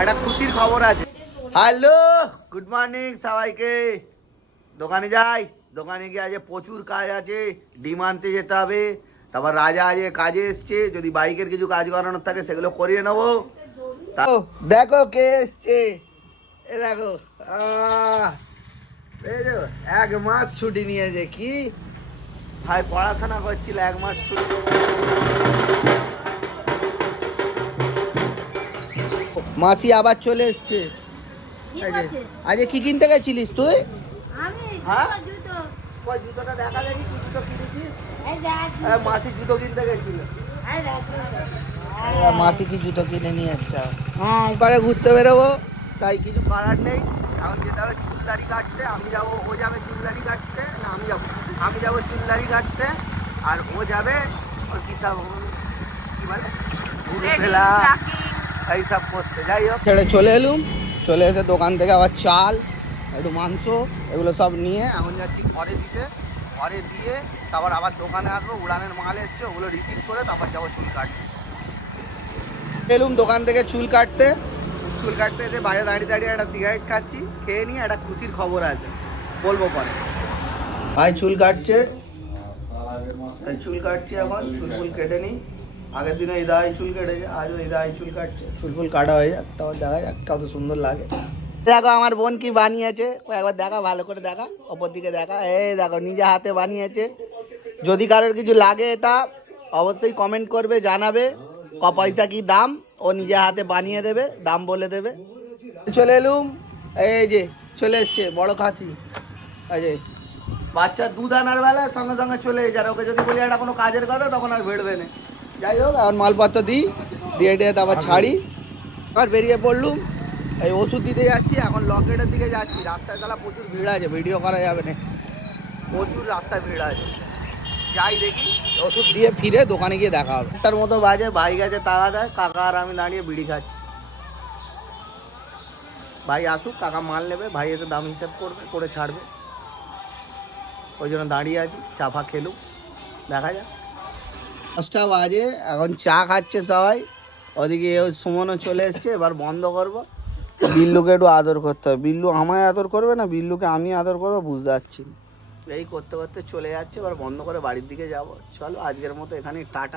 একটা খুশির খবর আছে। হ্যালো, গুড মর্নিং সবাইকে। দোকানে যাই, দোকানে গিয়ে আজ প্রচুর কাজ আছে, ডিম আনতে যেতে হবে। তারপর রাজা আজ কাজে এসছে, যদি বাইকের কিছু কাজ করানোর থাকে সেগুলো করিয়ে নেবো। দেখো কে এসছে, এ দেখো। এক মাস ছুটি নিয়েছে। কি ভাই পড়াশোনা করছিল, এক মাস ছুটি। মাসি আবার চলে এসছে। আজকে কি কিনতে গেছিলিস তুই? হ্যাঁ, জুতোটা দেখা দেখি, কি জুতো কিনেছিস? মাসি জুতো কিনতে গেছিল। মাসি কি জুতো কিনে নিয়ে এসছে। পরে ঘুরতে বেরোবো, তাই কিছু করার নেই। এখন যেতে হবে চুল দাড়ি কাটতে। আমি যাবো, ও যাবে চুল দাড়ি কাটতে। না, আমি যাবো চুল দাড়ি কাটতে, আর ও যাবে ওর কি সব কি বলে ঘুরে ফেলা এইসব করতে। যাই হোক, ছেড়ে চলে এলুম। চলে এসে দোকান থেকে আবার চাল, একটু মাংস, এগুলো সব নিয়ে এখন যাচ্ছি ঘরে দিতে। ঘরে দিয়ে তারপর আবার দোকানে আসবো। উড়ানের মাল এসছে, ওগুলো রিসিভ করে তারপর যাবো চুল কাটতে। এলুম দোকান থেকে চুল কাটতে। চুল কাটতে এসে বাইরে দাঁড়িয়ে দাঁড়িয়ে একটা সিগারেট খাচ্ছি। খেয়ে নিয়ে একটা খুশির খবর আছে, বলবো পরে। ভাই চুল কাটছে, তাই চুল কাটছি এখন। চুল ফুল কেটে নিই। আগের দিনে ইদাই চুল কেটেছে, আজও ইদাই চুল কাটছে। চুল ফুল কাটা হয়ে যাক, তারপর দেখা যাক কত সুন্দর লাগে। দেখো আমার বোন কি বানিয়েছে, একবার দেখা, ভালো করে দেখা, ওপর দিকে দেখা। এই দেখো নিজে হাতে বানিয়েছে। যদি কারোর কিছু লাগে এটা অবশ্যই কমেন্ট করবে, জানাবে ক পয়সা কি দাম। ও নিজে হাতে বানিয়ে দেবে, দাম বলে দেবে। চলে এলুম, এই যে চলে এসছে বড় খাসি। এই যে বাচ্চা দুধ আনার বেলায় সঙ্গে সঙ্গে চলে যায়। ওকে যদি বলি একটা কোনো কাজের কথা, তখন আর বেরোবে না। যাই হোক, এখন মালপত্র দিই, দিয়ে আবার ছাড়ি। আর বেরিয়ে পড়লুম, এই ওষুধ দিতে যাচ্ছি। এখন লকেটের দিকে যাচ্ছি। রাস্তায় তালা প্রচুর ভিড় আছে, ভিডিও করা যাবে না, প্রচুর রাস্তায় ভিড় আছে। যাই দেখি, ওষুধ দিয়ে ফিরে দোকানে গিয়ে দেখা হবে। একটার মতো বাজে, ভাই গেছে তাগা দেয়, কাকা আর আমি দাঁড়িয়ে বিড়ি খাচ্ছি। ভাই আসুক, কাকা মাল নেবে, ভাই এসে দাম হিসাব করবে, করে ছাড়বে। ওই জন্য দাঁড়িয়ে আছি, চা ফা খেলুক, দেখা যাক। 10টা বাজে, এখন চা খাচ্ছে সবাই। ওদিকে ওই সুমনও চলে এসছে। এবার বন্ধ করবো। বিল্লুকে একটু আদর করতে হবে। বিল্লু আমায় আদর করবে না বিল্লুকে আমি আদর করবো, বুঝতে পারছি না। এই করতে করতে চলে যাচ্ছে। এবার বন্ধ করে বাড়ির দিকে যাব। চলো আজকের মতো এখানেই টাটা।